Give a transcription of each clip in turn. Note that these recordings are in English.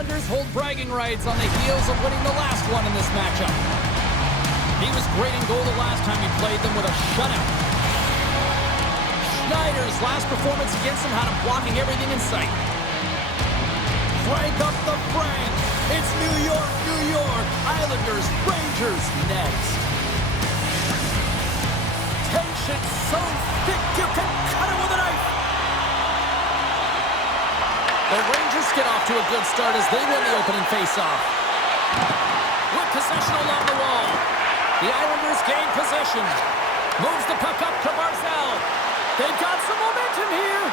Islanders hold bragging rights on the heels of winning the last one in this matchup. He was great in goal the last time he played them with a shutout. Schneider's last performance against him had him blocking everything in sight. Frank up the Frank. It's New York, New York. Islanders, Rangers next. Tension so thick you can cut it with a knife. The Rangers get off to a good start as they win the opening faceoff. With possession along the wall. The Islanders gain possession. Moves the puck up to Barzal. They've got some momentum here.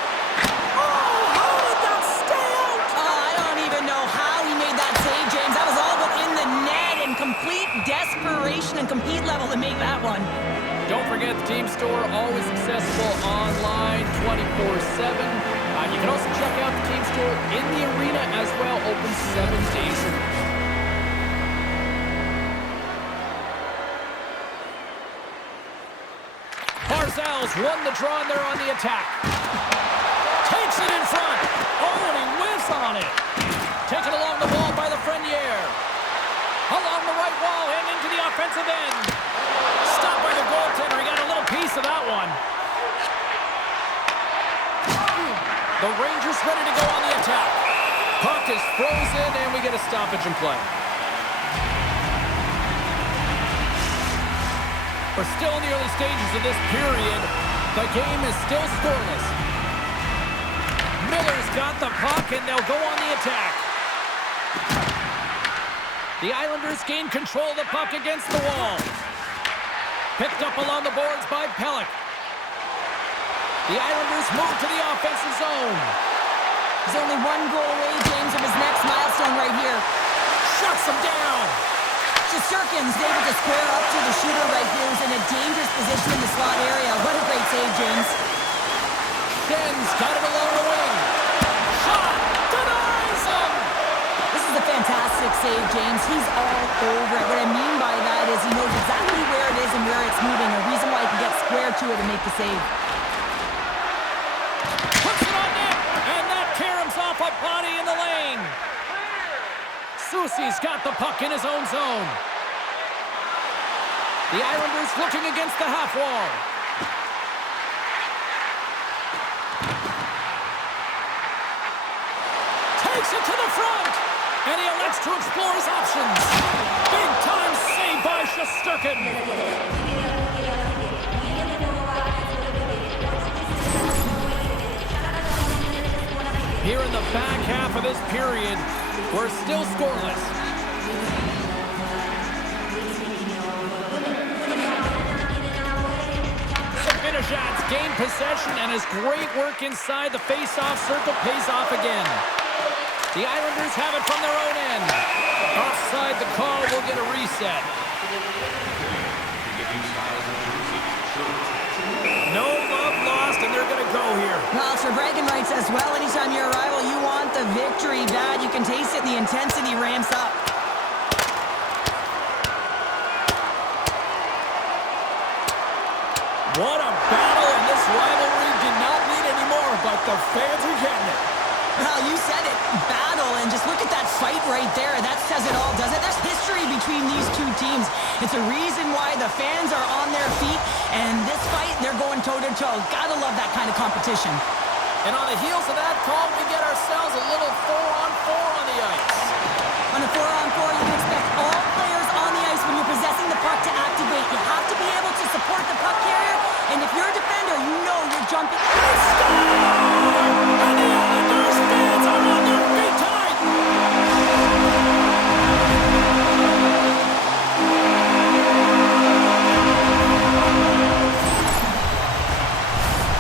Oh, how did that stay out? I don't even know how he made that save, James. That was all but in the net, and complete desperation and compete level to make that one. Don't forget the team store, always accessible online 24/7. You can also check out the team store in the arena as well, open 7 days a week. Barzal's won the draw and they're on the attack. Takes it in front. Oh, and he whiffs on it. Taken along the wall by Lafreniere. Along the right wall and into the offensive end. Stopped by the goaltender. He got a little piece of that one. The Rangers ready to go on the attack. Puck is frozen and we get a stoppage in play. We're still in the early stages of this period. The game is still scoreless. Miller's got the puck, and they'll go on the attack. The Islanders gain control of the puck against the wall. Picked up along the boards by Pelech. The Islanders move to the offensive zone. He's only one goal away, James, from his next milestone right here. Shuts him down. Shesterkin's able to square up to the shooter right here, who's in a dangerous position in the slot area. What a great save, James. Schen's got it along the wing. Shot! Denies him! This is a fantastic save, James. He's all over it. What I mean by that is he knows exactly where it is and where it's moving. A reason why he can get square to it and make the save. Puts it on net, and that caroms off a body in the lane. Soucy's got the puck in his own zone. The Islanders looking against the half wall. Takes it to the front, and he elects to explore his options. Big time save by Shesterkin. Here in the back half of this period, we're still scoreless. Zibanejad's gained possession, and his great work inside the face-off circle pays off again. The Islanders have it from their own end. Offside the call will get a reset. No love lost, and they're going to go here. Well, it's for bragging rights as well. Anytime you're a rival, you want the victory bad. You can taste it, and the intensity ramps up. What a battle, and this rivalry did not need any more, but the fans are getting it. Well, you said it. Battle, and just look at that fight right there. That says it all, doesn't it? There's history between these two teams. It's a reason why the fans are on their feet, and this fight, they're going toe-to-toe. Gotta love that kind of competition. And on the heels of that call, we get ourselves a little 4-on-4 on the ice. On a 4-on-4, you can expect all players on the ice when you're possessing the puck to activate. You have to be able to support the puck carrier, and if you're a defender, you know you're jumping. And the Islanders fans are on their feet tonight.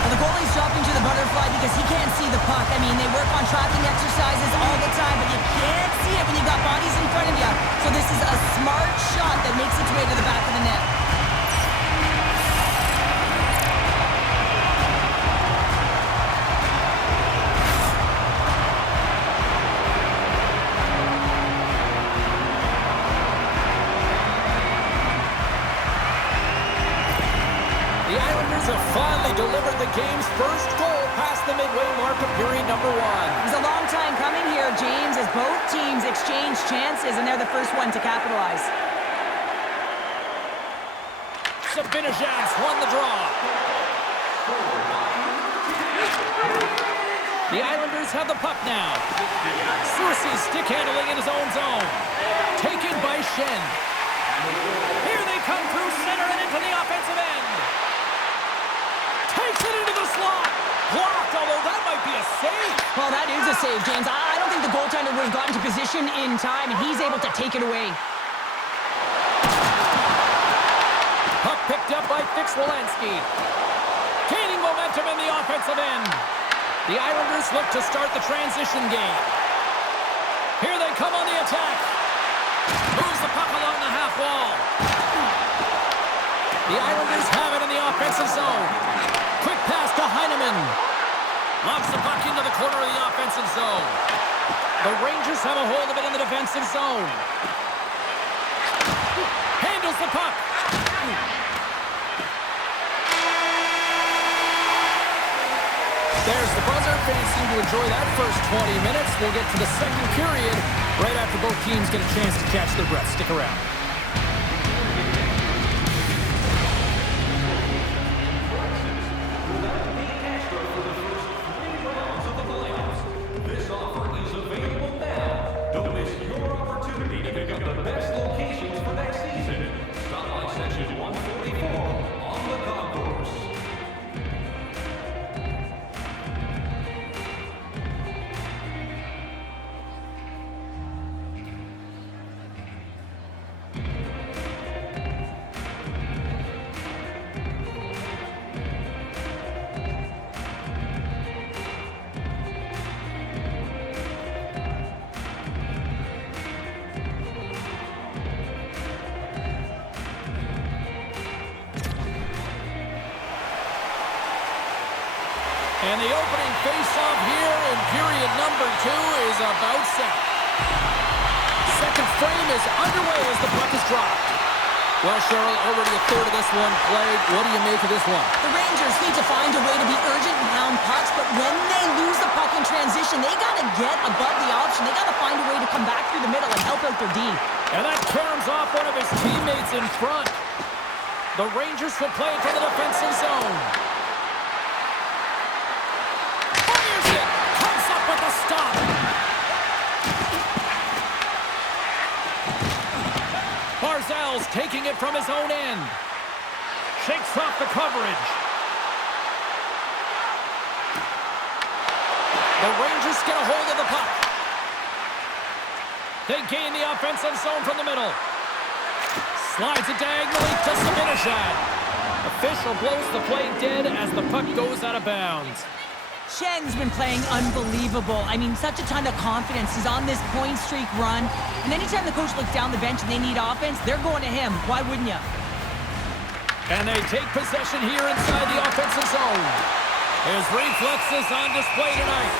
And the goalie's dropping to the butterfly because he can't see the puck. I mean, they work on tracking exercises all the time, but you can't see it when you got bodies in front of you. So this is a smart shot that makes its way to the back of the net. finally delivered the game's first goal past the midway mark of period number 1. It was a long time coming here, James, as both teams exchange chances, and they're the first one to capitalize. Zibanejad's won the draw. The Islanders have the puck now. Soucy stick handling in his own zone. Taken by Schenn. Here they come through center and into the offensive end. Takes it into the slot. Blocked, although that might be a save. Well, that is a save, James. I don't think the goaltender would have gotten to position in time, and he's able to take it away. Puck picked up by Fix-Wolansky. Gaining momentum in the offensive end. The Islanders look to start the transition game. Here they come on the attack. Moves the puck along the half wall. The Islanders have it in the offensive zone. Quick pass to Heineman. Lobs the puck into the corner of the offensive zone. The Rangers have a hold of it in the defensive zone. Handles the puck. There's the buzzer. Fans seem to enjoy that first 20 minutes. We'll get to the second period right after both teams get a chance to catch their breath. Stick around. This offer is available now. Don't miss your opportunity to pick up the best locations for next season. Stop by section 144 on the concourse. And the opening face-off here in period number 2 is about set. Second frame is underway as the puck is dropped. Well, Cheryl, already a third of this one played. What do you make of this one? The Rangers need to find a way to be urgent and pound pucks, but when they lose the puck in transition, they got to get above the option. They got to find a way to come back through the middle and help out their D. And that caroms off one of his teammates in front. The Rangers will play it to the defensive zone. Fires it! Comes up with the stop! Barzal's taking it from his own end. Shakes off the coverage. The Rangers get a hold of the puck. They gain the offensive zone from the middle. Slides it diagonally to Zibanejad. Official blows the play dead as the puck goes out of bounds. Schenn's been playing unbelievable. I mean, such a ton of confidence. He's on this point streak run. And anytime the coach looks down the bench and they need offense, they're going to him. Why wouldn't you? And they take possession here inside the offensive zone. His reflexes on display tonight.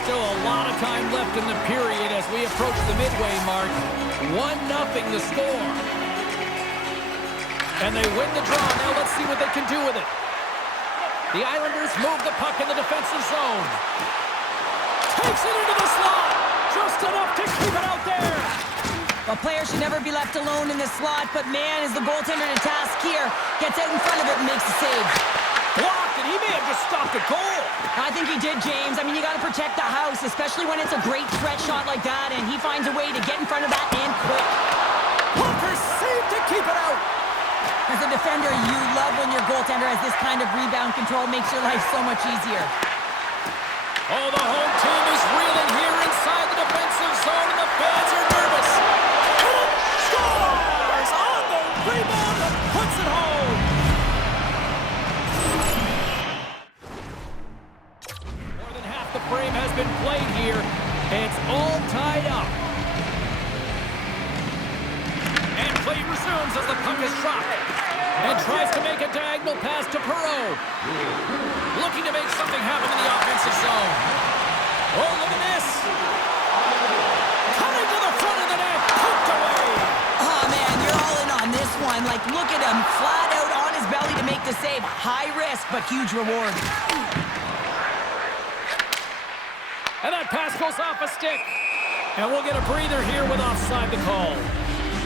Still a lot of time left in the period as we approach the midway mark. 1-0 the score. And they win the draw. Now let's see what they can do with it. The Islanders move the puck in the defensive zone. Takes it into the slot. Just enough to keep it out there. Well, players should never be left alone in this slot, but man, is the goaltender to task here. Gets out in front of it and makes the save. Blocked, and he may have just stopped a goal. I think he did, James. I mean, you got to protect the house, especially when it's a great threat shot like that, and he finds a way to get in front of that and quick. Hooker saved to keep it out. As a defender, you love when your goaltender has this kind of rebound control. Makes your life so much easier. Oh, the home team is reeling here inside the defensive zone, and the fans are nervous. Scores on the rebound and puts it home. More than half the frame has been played here. It's all tied up. And play resumes as the puck is dropped. And tries to make a diagonal pass to Perreault. Looking to make something happen in the offensive zone. Oh, look at this. Coming to the front of the net. Poked away. Oh, man, and like, look at him, flat out on his belly to make the save. High risk, but huge reward. And that pass goes off a stick. And we'll get a breather here with offside the call.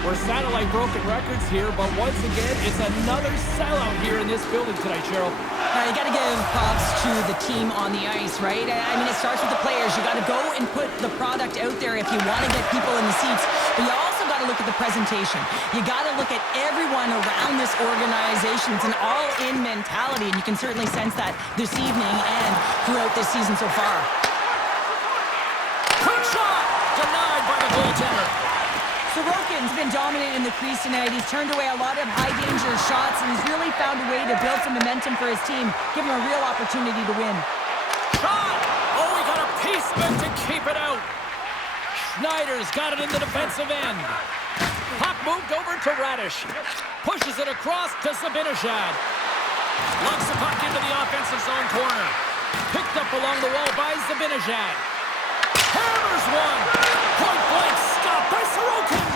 We're satellite broken records here, but once again, it's another sellout here in this building tonight, Cheryl. You got to give props to the team on the ice, right? I mean, it starts with the players. You got to go and put the product out there if you want to get people in the seats. But you also got to look at the presentation. You got to look at everyone around this organization. It's an all-in mentality, and you can certainly sense that this evening and throughout this season so far. Quick shot! Denied by the goaltender. Sorokin's been dominant in the crease tonight. He's turned away a lot of high-danger shots, and he's really found a way to build some momentum for his team, give him a real opportunity to win. Shot! Oh, he got a piece meant to keep it out. Schneider's got it in the defensive end. Puck moved over to Radish. Pushes it across to Zibanejad. Lugs the puck into the offensive zone corner. Picked up along the wall by Zibanejad. Hammers one! Point blank stop by Sorokin!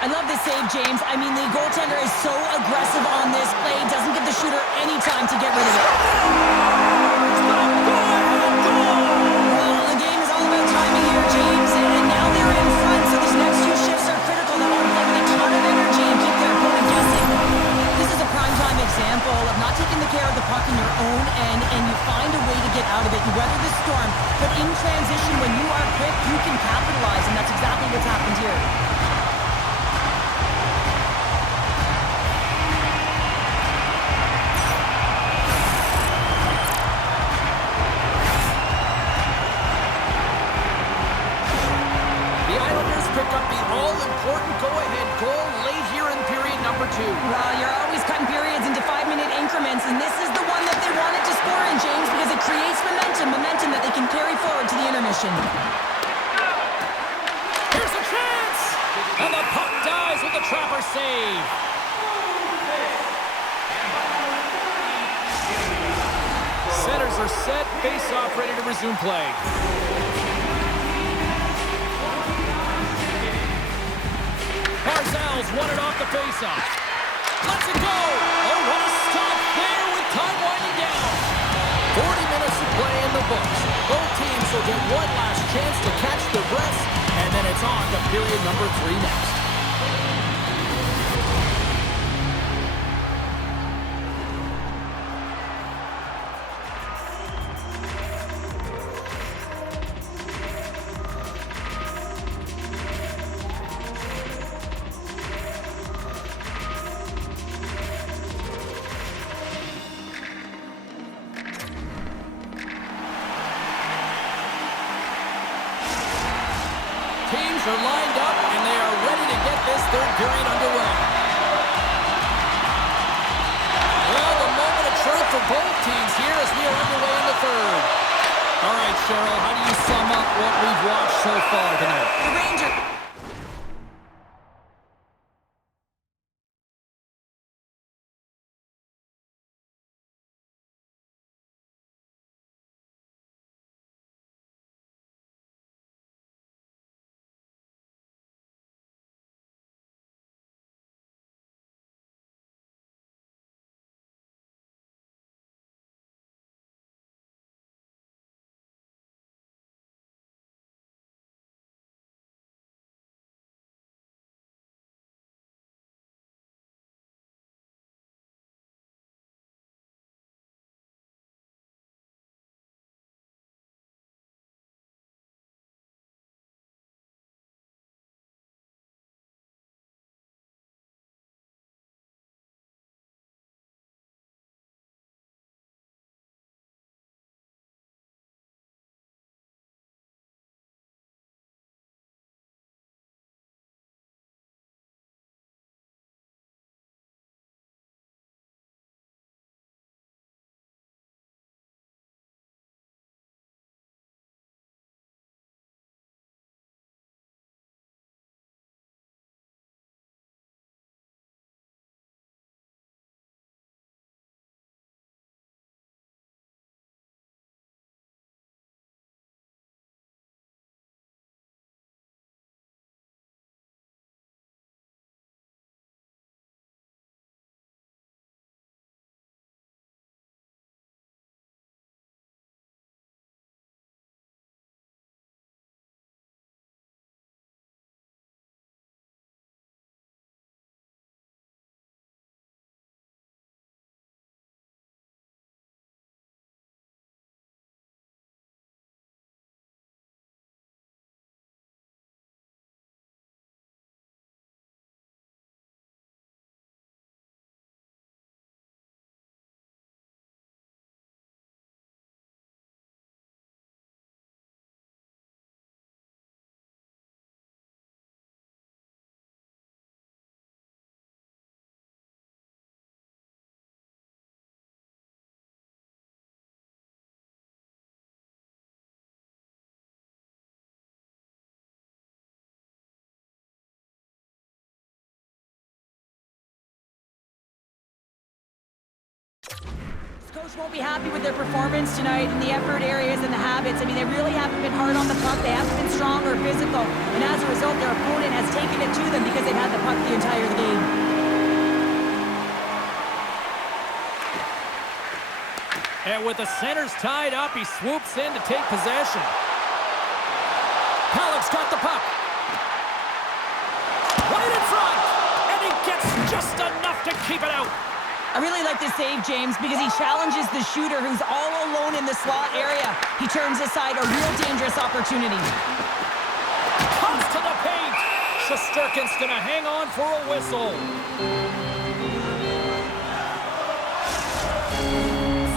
I love this save, James. I mean, the goaltender is so aggressive on this play. Doesn't give the shooter any time to get rid of it. Well, the game is all about timing here, James. And now they're in front, so these next few shifts are critical. They want to play with a ton of energy and keep their opponent guessing. This is a prime-time example of not taking the care of the puck in your own end, and you find a way to get out of it. You weather the storm, but in transition, when you are quick, you can capitalize, and that's exactly what's happened here. The Islanders pick up the all-important go-ahead goal late here in period number 2. Well, you're always cutting periods into 5-minute increments, and this is the one that they wanted to score in, James, because it creates momentum that they can carry forward to the intermission. Here's a chance! And the puck dies with the Trapper save. Centers are set, face-off ready to resume play. Barzal's won it off the face-off. Let's it go! Oh, what a stop there with time winding down. 40 minutes of play in the books. Both teams will get one last chance to catch their breaths, and then it's on to period number 3 next. Teams are lined up, and they are ready to get this third period underway. Well, the moment of truth for both teams here as we are underway in the third. All right, Cheryl, how do you sum up what we've watched so far tonight? The Rangers... coach won't be happy with their performance tonight in the effort areas and the habits. I mean, they really haven't been hard on the puck. They haven't been strong or physical. And as a result, their opponent has taken it to them because they've had the puck the entire game. And with the centers tied up, he swoops in to take possession. Halleck's got the puck. Right in front. And he gets just enough to keep it out. I really like this save, James, because he challenges the shooter who's all alone in the slot area. He turns aside a real dangerous opportunity. Comes to the paint. Shesterkin's going to hang on for a whistle.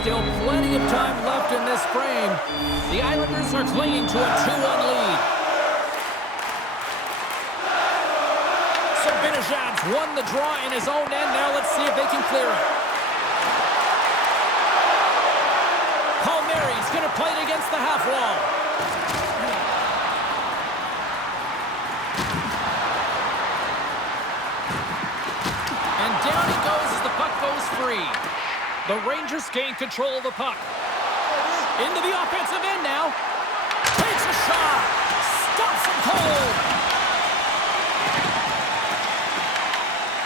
Still plenty of time left in this frame. The Islanders are clinging to a 2-1 lead. Zibanejad's won the draw in his own end. Now let's see if they can clear it. Palmieri's going to play it against the half wall. And down he goes as the puck goes free. The Rangers gain control of the puck. Into the offensive end now. Takes a shot. Stops him cold.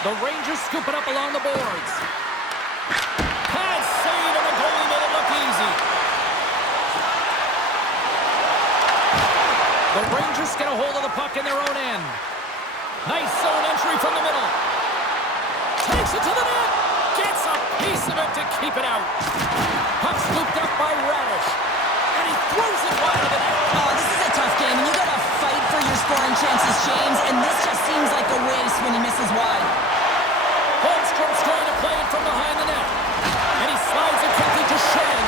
The Rangers scoop it up along the boards. Pad save, and the goalie made it look easy. The Rangers get a hold of the puck in their own end. Nice zone entry from the middle. Takes it to the net. Gets a piece of it to keep it out. Puck scooped up by Radish. And he throws it wide of the net. Oh, this is a tough game, and you got to fight for your scoring chances, James, and this just seems like a waste when he misses wide. Holmstrom's going to play it from behind the net. And he slides it quickly to Schenn.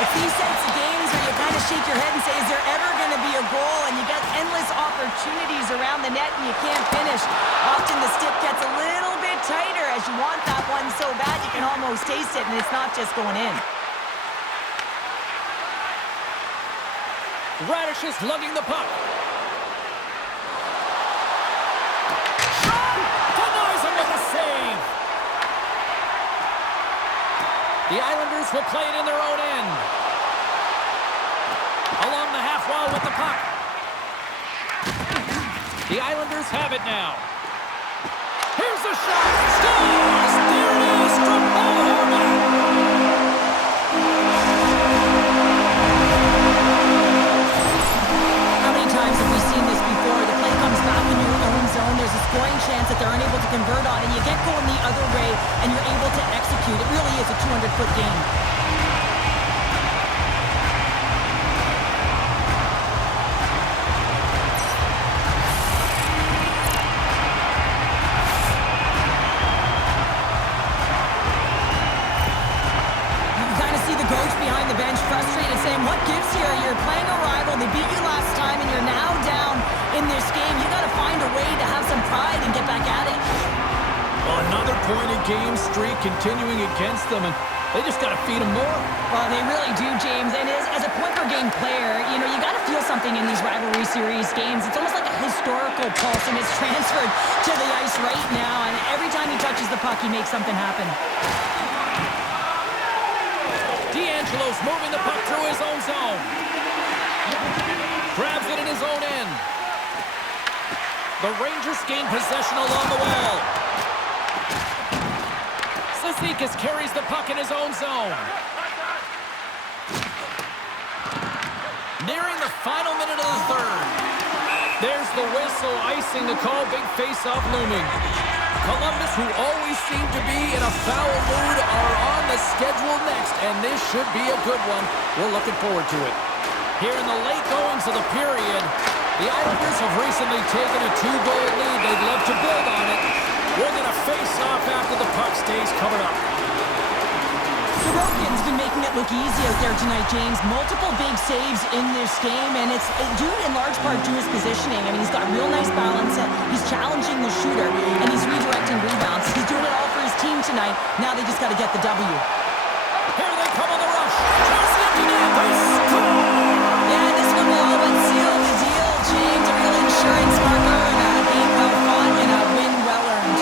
It's these types of games where you kind of shake your head and say, is there ever going to be a goal? And you get endless opportunities around the net and you can't finish. Often the stick gets a little bit tighter as you want that one so bad you can almost taste it, and it's not just going in. Radish is lugging the puck. Denies him with a save. The Islanders will play it in their own end. Along the half wall with the puck. The Islanders have it now. Here's the shot. Scores! There it is from Paul Horvat. How many times have we seen this before? The play comes back in your own zone. There's a scoring chance that they're unable to convert on, and you get going the other way, and you're able to execute. It really is a 200-foot game. Frustrated, saying, what gives here? You're playing a rival. They beat you last time, and you're now down in this game. You got to find a way to have some pride and get back at it. Well, another point-a-game streak continuing against them, and they just got to feed them more. Well, they really do, James. And as a point-per-game player, you know, you got to feel something in these rivalry series games. It's almost like a historical pulse, and it's transferred to the ice right now. And every time he touches the puck, he makes something happen. D'Angelo's moving the puck through his own zone. Grabs it in his own end. The Rangers gain possession along the wall. Cizikas carries the puck in his own zone. Nearing the final minute of the third. There's the whistle, icing the call, big face-off looming. Columbus, who always seem to be in a foul mood, are on the schedule next, and this should be a good one. We're looking forward to it. Here in the late goings of the period, the Islanders have recently taken a 2-goal lead. They'd love to build on it. We're going to face off after the puck stays covered up. Sorokin's been making it look easy out there tonight, James. Multiple big saves in this game, and it's due in large part to his positioning. I mean, he's got real nice balance. He's challenging the shooter, and he's redirecting rebounds. He's doing it all for his team tonight. Now they just got to get the W. Here they come on the rush. Toss it to net. They score! Yeah, this one will all but seal the deal, James. A real insurance marker, and a game well fought, and a win well earned.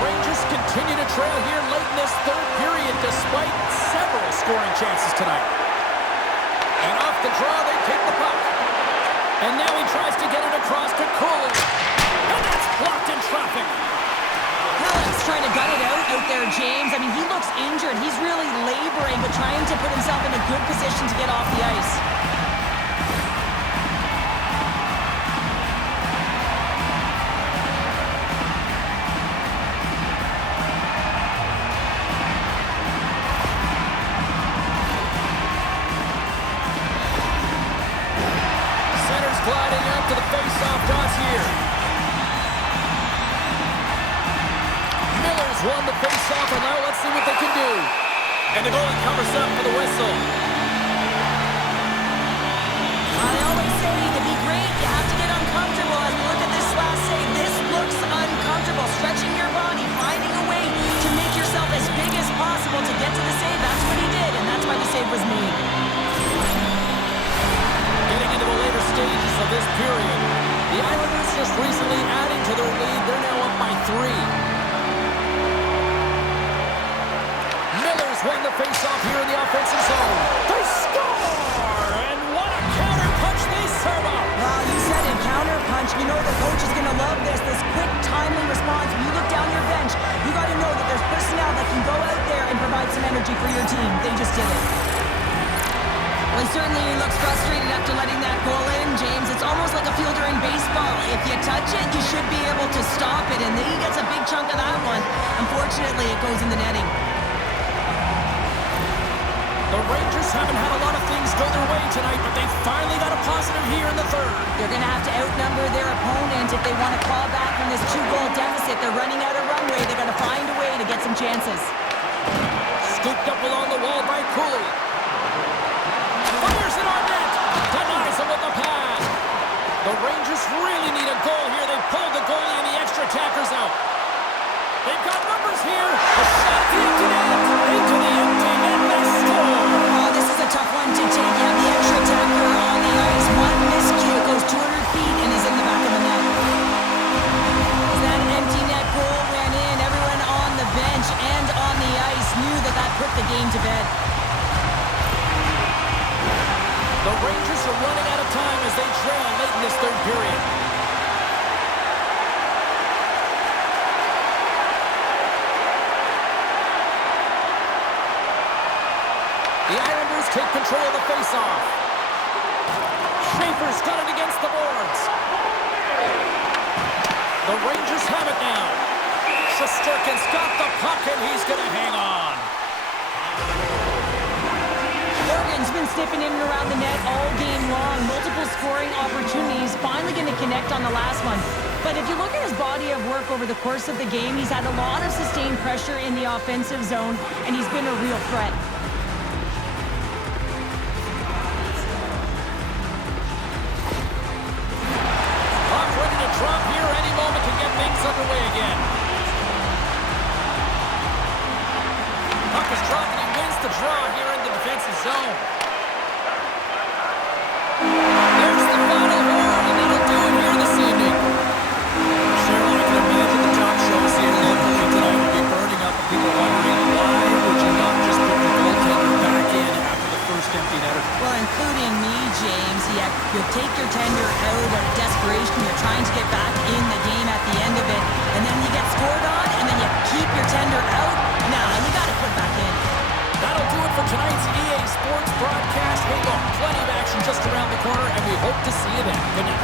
Rangers continue to trail here late in this third period despite several scoring chances tonight. And off the draw, they take the puck. And now he tries to get it across to Cooley. And that's blocked in traffic. He's trying to gut it out there, James. I mean, he looks injured. He's really laboring, but trying to put himself in a good position to get off the ice. Center's gliding out to the face-off dots here. Won the face-off, and now let's see what they can do. And the goalie covers up for the whistle. I always say, to be great, you have to get uncomfortable. As we look at this last save, this looks uncomfortable. Stretching your body, finding a way to make yourself as big as possible to get to the save. That's what he did, and that's why the save was made. Getting into the later stages of this period, the Islanders just recently adding to their lead. They're now up by 3. Won the face-off here in the offensive zone. They score! And what a counter-punch they serve up! Wow, you said it, counter-punch. You know the coach is going to love this quick, timely response. When you look down your bench, you got to know that there's personnel that can go out there and provide some energy for your team. They just did it. Well, certainly he looks frustrated after letting that goal in, James. It's almost like a fielder in baseball. If you touch it, you should be able to stop it, and he gets a big chunk of that one. Unfortunately, it goes in the netting. The Rangers haven't had a lot of things go their way tonight, but they finally got a positive here in the third. They're going to have to outnumber their opponent if they want to claw back from this 2-goal deficit. They're running out of runway. They got to find a way to get some chances. Scooped up along the wall by Cooley. Fires it on net. Denies him with the pad. The Rangers really need a goal here. They pulled the goalie and the extra attackers out. They've got numbers here. A shot into the empty net. They score. Oh, this is a tough one to take. You have the extra attacker on the ice. One miscue. It goes 200 feet and is in the back of the net. As that empty net goal went in, everyone on the bench and on the ice knew that that put the game to bed. The Rangers are running out of time as they trail late in this third period. The Islanders take control of the faceoff. Schaefer's got it against the boards. The Rangers have it now. Shesterkin's got the puck, and he's going to hang on. Morgan's been sniffing in and around the net all game long. Multiple scoring opportunities. Finally going to connect on the last one. But if you look at his body of work over the course of the game, he's had a lot of sustained pressure in the offensive zone, and he's been a real threat. Drop here any moment to get things underway again. Puck is dropped and he wins the draw here in the defensive zone. There's the final horn, and that'll do it here this evening. Cheryl, I can imagine the talk shows here locally tonight will be burning up with people wondering why would you not just put your goaltender back in after the first empty netter? Well, including me, James. You take your tender out of desperation. You're trying to get back in the game at the end of it, and then you get scored on, and then you keep your tender out. Nah, you got to put back in. That'll do it for tonight's EA Sports broadcast. Hey, look, plenty of action just around the corner, and we hope to see you then. Good night.